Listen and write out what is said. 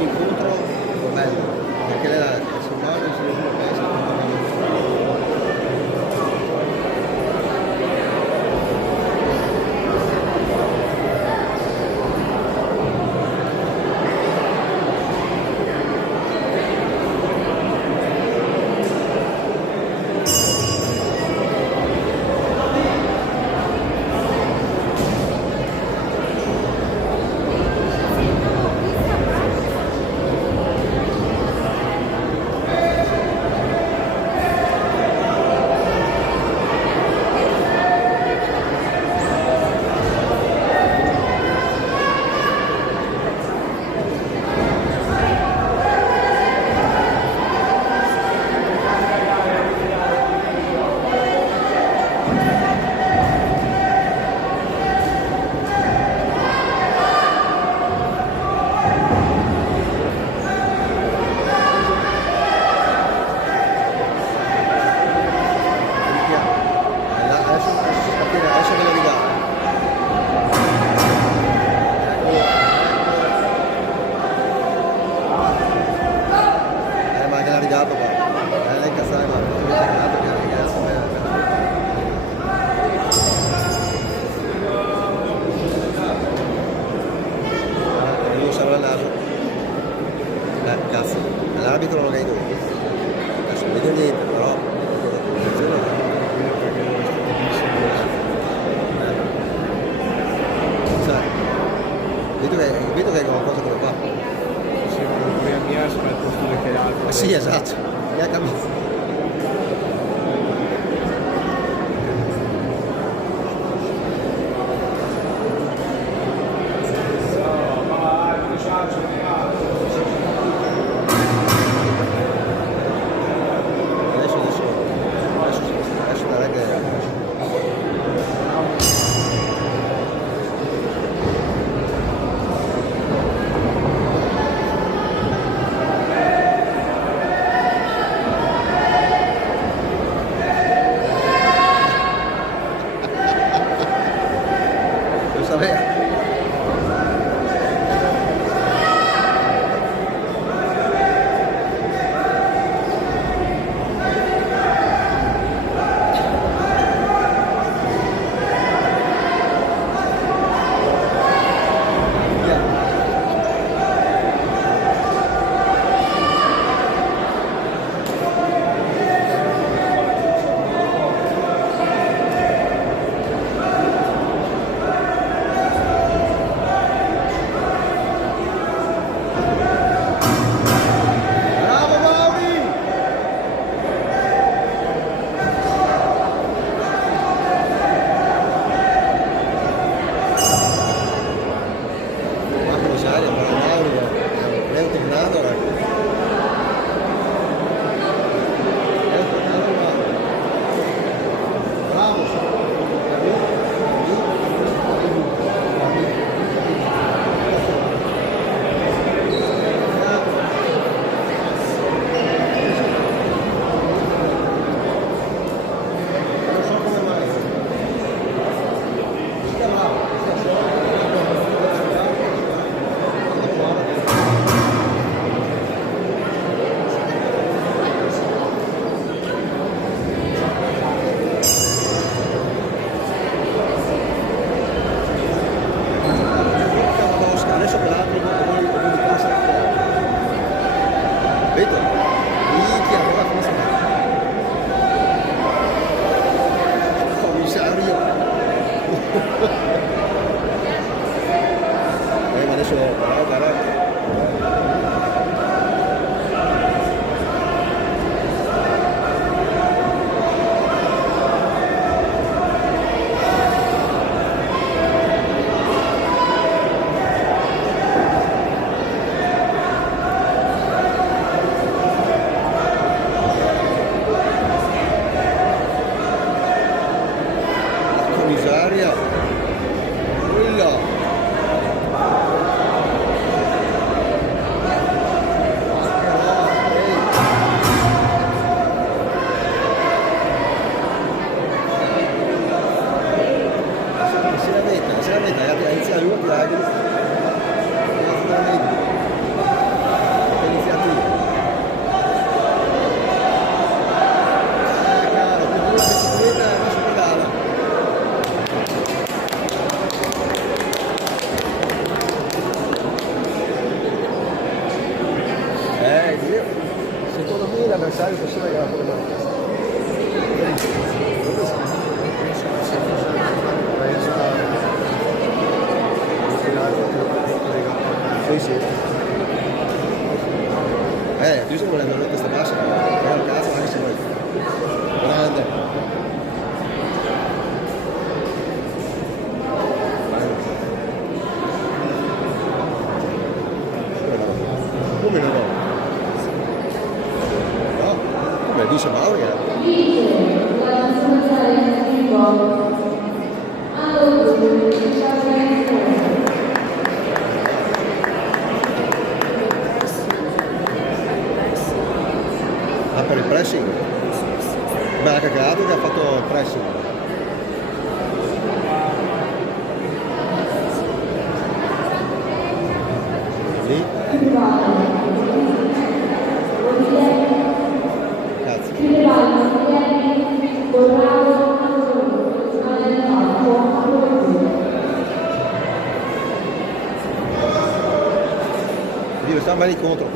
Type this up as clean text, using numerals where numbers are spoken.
un incontro bello, perché lei è sommario, si dato, lei casale, ma devo usare l'arbitro. Cazzo, l'arbitro non è lui. Adesso non vedo niente, però vedo che è qualcosa che lo fa. Sì, pure a mia al posto del che altro. Ma sì, esatto, mi ha capito. Adesso dai che lo sapevo. Ma adesso guarda. Miseria. l'avversario possiamo che la pure la testa. Sì, sì. Tu sei volendo la testa bassa, però il cazzo anche se vuoi. Grande. Come no? No, come dice Mauri? Ah, per il pressing? Beh, ha cagato che ha fatto il pressing. Lì? Cazzo. Dio, sta bene incontro.